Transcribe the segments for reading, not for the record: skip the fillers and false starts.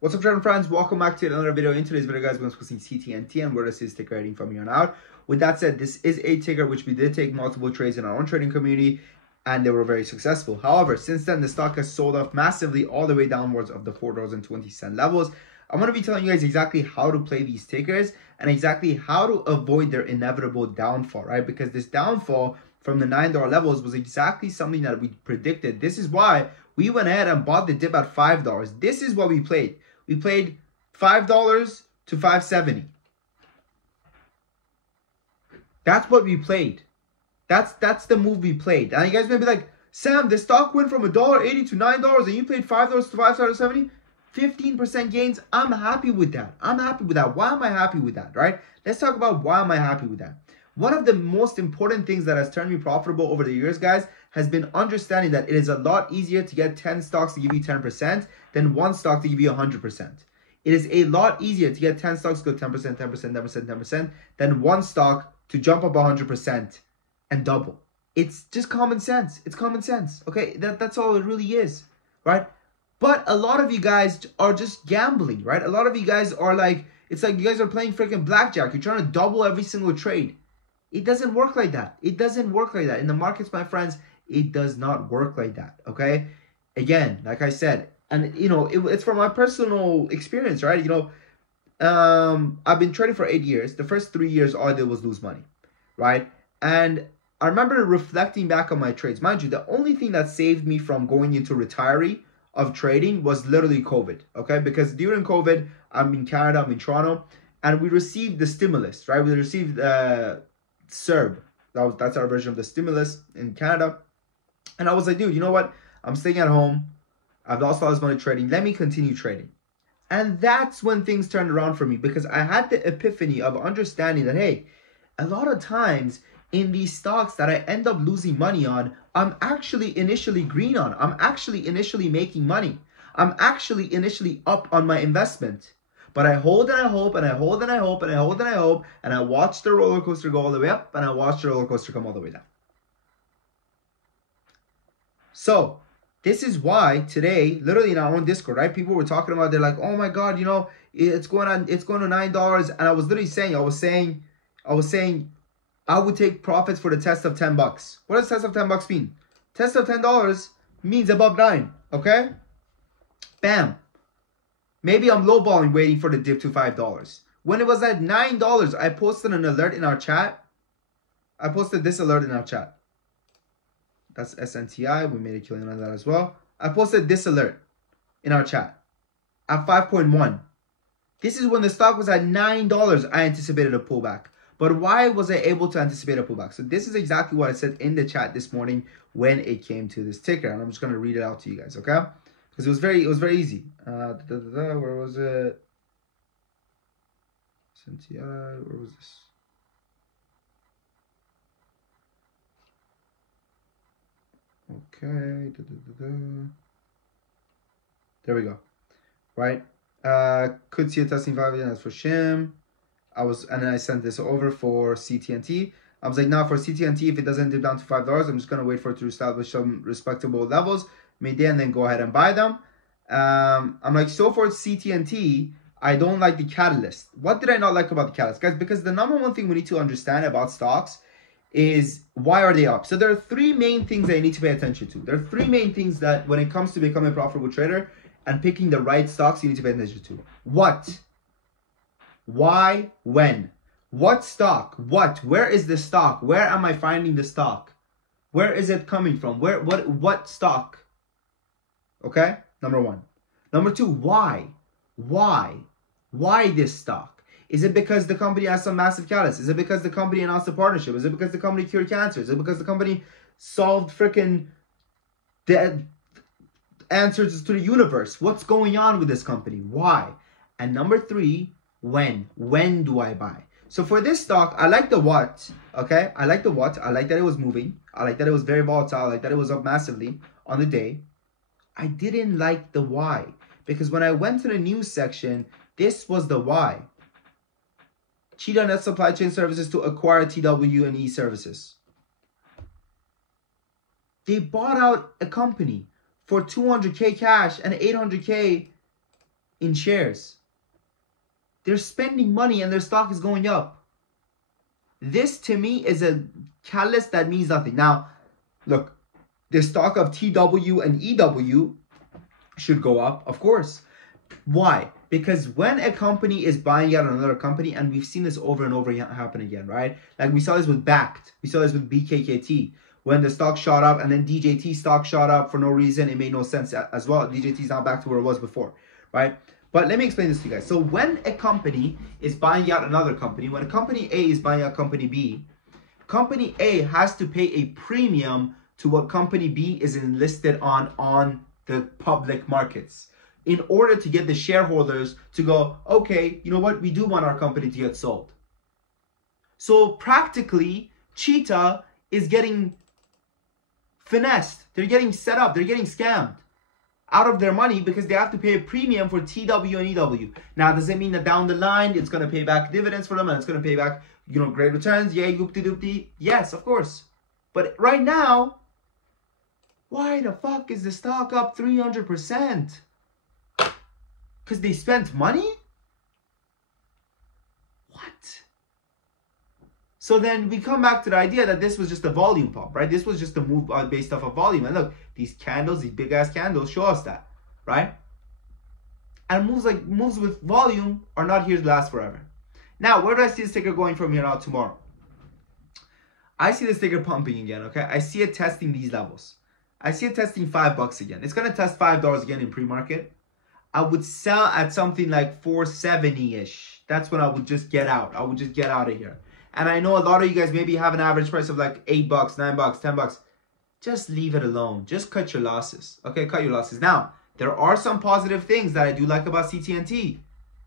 What's up, trading friends? Welcome back to another video. In today's video, guys, we're going to be discussing Ctnt and where this is ticker heading from here on out. With that said, this is a ticker which we did take multiple trades in our own trading community, and they were very successful. However, since then, the stock has sold off massively all the way downwards of the $4.20 levels. I'm going to be telling you guys exactly how to play these tickers and exactly how to avoid their inevitable downfall, right? Because this downfall from the $9 levels was exactly something that we predicted. This is why we went ahead and bought the dip at $5. This is what we played. We played $5 to $5.70. That's what we played. That's the move we played. And you guys may be like, Sam, the stock went from $1.80 to $9 and you played $5 to $5.70. 15% gains. I'm happy with that. I'm happy with that. Why am I happy with that, right? Let's talk about why am I happy with that. One of the most important things that has turned me profitable over the years, guys, has been understanding that it is a lot easier to get 10 stocks to give you 10% than one stock to give you 100%. It is a lot easier to get 10 stocks to go 10%, 10%, 10%, 10% than one stock to jump up 100% and double. It's just common sense. It's common sense. Okay, that's all it really is, right? But a lot of you guys are just gambling, right? A lot of you guys are like, it's like you guys are playing freaking blackjack. You're trying to double every single trade. It doesn't work like that. It doesn't work like that. In the markets, my friends, it does not work like that, okay? Again, like I said, and, you know, it's from my personal experience, right? You know, I've been trading for 8 years. The first 3 years, all I did was lose money, right? And I remember reflecting back on my trades. Mind you, the only thing that saved me from going into retiree of trading was literally COVID, okay? Because during COVID, I'm in Canada, I'm in Toronto, and we received the stimulus, right? We received CERB. That's our version of the stimulus in Canada. And I was like, dude, you know what? I'm staying at home. I've lost all this money trading. Let me continue trading. And that's when things turned around for me, because I had the epiphany of understanding that, hey, a lot of times in these stocks that I end up losing money on, I'm actually initially green on. I'm actually initially making money. I'm actually initially up on my investment. But I hold and I hope and I hold and I hope and I hold and I hope, and I watch the roller coaster go all the way up and I watch the roller coaster come all the way down. So this is why today, literally in our own Discord, right? People were talking about, they're like, oh my God, you know, it's going to $9. And I was literally saying, I was saying, I would take profits for the test of $10. What does test of $10 mean? Test of $10 means above 9, okay? Bam. Maybe I'm lowballing waiting for the dip to $5. When it was at $9, I posted an alert in our chat. I posted this alert in our chat. That's SNTI. We made a killing on that as well. I posted this alert in our chat at 5.1. This is when the stock was at $9. I anticipated a pullback. But why was I able to anticipate a pullback? So this is exactly what I said in the chat this morning when it came to this ticker. And I'm just going to read it out to you guys, okay? Because it was very easy. Where was it? SNTI, where was this? Okay. There we go. Right? Could see a testing value, that's for Shim. And then I sent this over for Ctnt. I was like, now for Ctnt, if it doesn't dip down to $5, I'm just gonna wait for it to establish some respectable levels, maybe, and then go ahead and buy them. I'm like, so for Ctnt, I don't like the catalyst. What did I not like about the catalyst, guys? Because the number one thing we need to understand about stocks is, why are they up? So there are three main things that you need to pay attention to. There are three main things that when it comes to becoming a profitable trader and picking the right stocks, you need to pay attention to. What? Why? When? What stock? What? Where is the stock? Where am I finding the stock? Where is it coming from? What stock? Okay? Number one. Number two, why? Why? Why this stock? Is it because the company has some massive catalyst? Is it because the company announced a partnership? Is it because the company cured cancer? Is it because the company solved freaking the answers to the universe? What's going on with this company? Why? And number three, when? When do I buy? So for this stock, I like the what, okay? I like the what. I like that it was moving. I like that it was very volatile. I like that it was up massively on the day. I didn't like the why, because when I went to the news section, this was the why. Ctnt Supply Chain Services to acquire TW&E Services. They bought out a company for $200K cash and $800K in shares. They're spending money and their stock is going up. This to me is a catalyst that means nothing. Now, look, the stock of TW and EW should go up, of course. Why? Because when a company is buying out another company, and we've seen this over and over happen again, right? Like we saw this with BACT. We saw this with BKKT. When the stock shot up and then DJT stock shot up for no reason, it made no sense as well. DJT is now back to where it was before, right? But let me explain this to you guys. So when a company is buying out another company, when company A is buying out company B, company A has to pay a premium to what company B is enlisted on the public markets in order to get the shareholders to go, okay, you know what? We do want our company to get sold. So practically, Cheetah is getting finessed. They're getting set up. They're getting scammed out of their money because they have to pay a premium for TW and EW. Now, does it mean that down the line, it's going to pay back dividends for them and it's going to pay back, you know, great returns? Yay, goop-de-doop-de. Yes, of course. But right now, why the fuck is the stock up 300%? Because they spent money? What? So then we come back to the idea that this was just a volume pump, right? This was just a move based off of volume. And look, these candles, these big ass candles show us that, right? And moves with volume are not here to last forever. Now, where do I see the sticker going from here out tomorrow? I see the sticker pumping again, okay? I see it testing these levels. I see it testing $5 again. It's going to test $5 again in pre-market. I would sell at something like 470-ish. That's when I would just get out. I would just get out of here. And I know a lot of you guys maybe have an average price of like $8, $9, $10. Just leave it alone. Just cut your losses. Okay, cut your losses. Now, there are some positive things that I do like about Ctnt.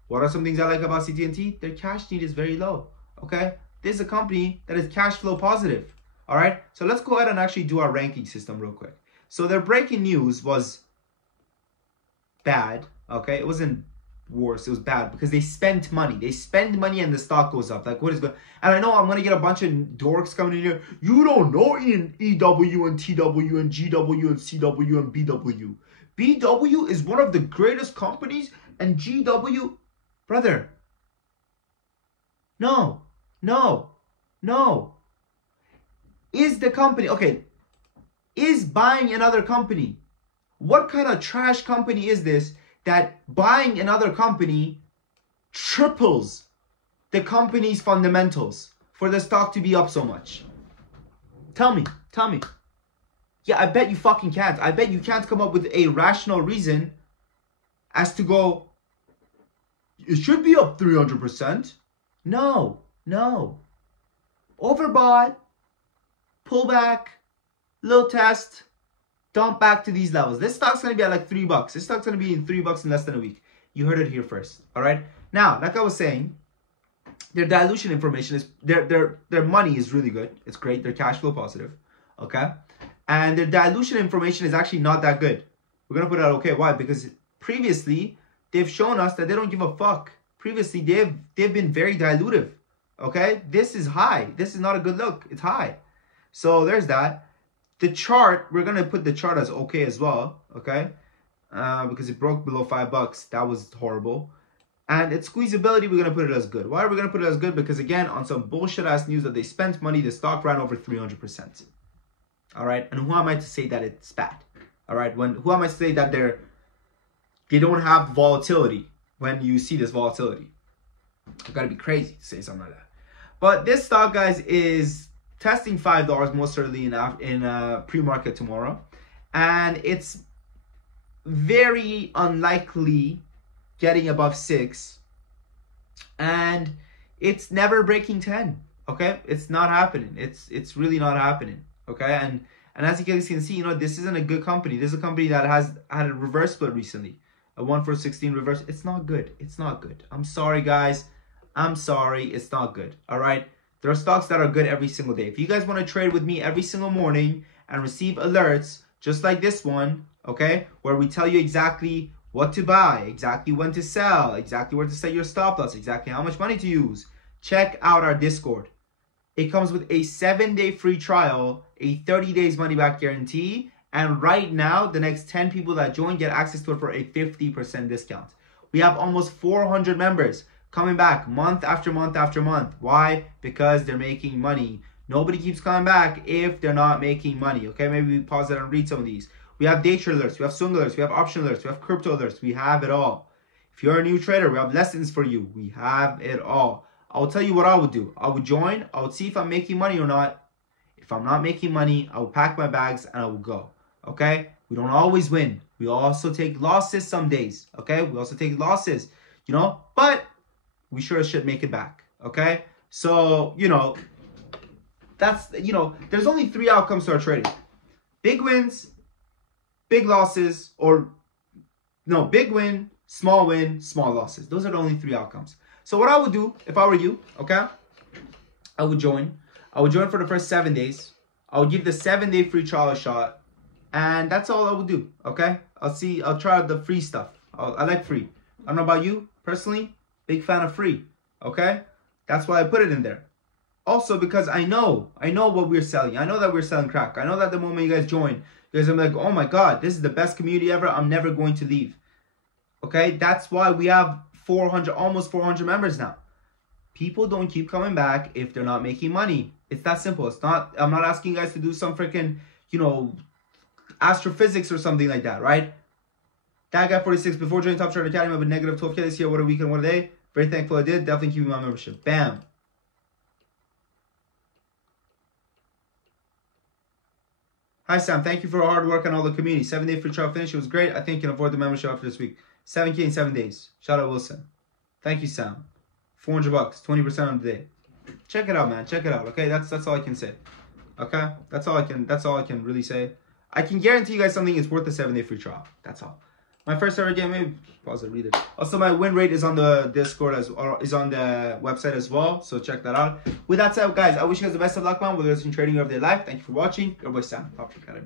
What are some things I like about Ctnt? Their cash need is very low. Okay, this is a company that is cash flow positive. All right, so let's go ahead and actually do our ranking system real quick. So their breaking news was bad. Okay, it wasn't worse, it was bad because they spent money. They spend money and the stock goes up. Like, what is going? And I know I'm gonna get a bunch of dorks coming in here. You don't know in EW and TW and GW and CW and BW. BW is one of the greatest companies, and GW, brother. No. Is the company okay? Is buying another company? What kind of trash company is this that buying another company triples the company's fundamentals for the stock to be up so much? Tell me. Yeah, I bet you fucking can't. I bet you can't come up with a rational reason as to go, it should be up 300%. No. Overbought, pull back, little test, dump back to these levels. This stock's going to be at like $3. This stock's going to be in $3 in less than a week. You heard it here first. All right. Now, like I was saying, their dilution information is their money is really good. It's great. They're cash flow positive. Okay. And their dilution information is actually not that good. We're going to put it out okay. Why? Because previously they've shown us that they don't give a fuck. Previously they've been very dilutive. Okay. This is high. This is not a good look. It's high. So there's that. The chart, we're going to put the chart as okay as well, okay? Because it broke below $5. That was horrible. And its squeezability, we're going to put it as good. Why are we going to put it as good? Because again, on some bullshit-ass news that they spent money, the stock ran over 300%. All right? And who am I to say that it's bad? All right? Who am I to say that they don't have volatility when you see this volatility? You got to be crazy to say something like that. But this stock, guys, is testing $5 most certainly in pre-market tomorrow, and it's very unlikely getting above 6, and it's never breaking 10. Okay, it's not happening. It's really not happening. Okay, and as you guys can see, you know, this isn't a good company. This is a company that has had a reverse split recently, a 1-for-16 reverse. It's not good. It's not good. I'm sorry, guys. I'm sorry. It's not good. All right. There are stocks that are good every single day. If you guys want to trade with me every single morning and receive alerts, just like this one, okay, where we tell you exactly what to buy, exactly when to sell, exactly where to set your stop loss, exactly how much money to use, check out our Discord. It comes with a 7-day free trial, a 30 days money back guarantee, and right now, the next 10 people that join get access to it for a 50% discount. We have almost 400 members coming back month after month after month. Why? Because they're making money. Nobody keeps coming back if they're not making money. Okay, maybe we pause it and read some of these. We have day trade alerts, we have swing alerts, we have option alerts, we have crypto alerts. We have it all. If you're a new trader, we have lessons for you. We have it all. I will tell you what I would do. I would join. I would see if I'm making money or not. If I'm not making money, I will pack my bags and I will go. Okay? We don't always win. We also take losses some days. Okay? We also take losses, you know, but we sure should make it back. Okay? So, you know, that's, you know, there's only 3 outcomes to our trading. Big wins, big losses, or no, big win, small losses. Those are the only 3 outcomes. So what I would do if I were you, okay, I would join. I would join for the first 7 days. I would give the 7-day free trial a shot. And that's all I would do, okay? I'll try out the free stuff. I like free. I don't know about you, personally, big fan of free, okay? That's why I put it in there. Also because I know what we're selling. I know that we're selling crack. I know that the moment you guys join, you guys are like, oh my God, this is the best community ever. I'm never going to leave. Okay, that's why we have 400, almost 400 members now. People don't keep coming back if they're not making money. It's that simple. It's not, I'm not asking you guys to do some freaking, you know, astrophysics or something like that, right? That guy 46, before joining Top Trader Academy, I have a negative 12K this year. What a weekend, what a day. Very thankful I did. Definitely keeping my membership. Bam. Hi Sam, thank you for all hard work and all the community. 7-day free trial finish. It was great. I think you can afford the membership after this week. 7K in 7 days. Shout out Wilson. Thank you, Sam. $400, 20% on the day. Check it out, man. Check it out. Okay, that's all I can say. Okay, that's all I can really say. I can guarantee you guys something is worth the 7-day free trial. That's all. My first ever game, maybe pause it, read it. Also, my win rate is on the Discord is on the website as well. So check that out. With that said, guys, I wish you guys the best of luck, man. Whether it's in trading or everyday life. Thank you for watching. Your boy Sam, Top Academy.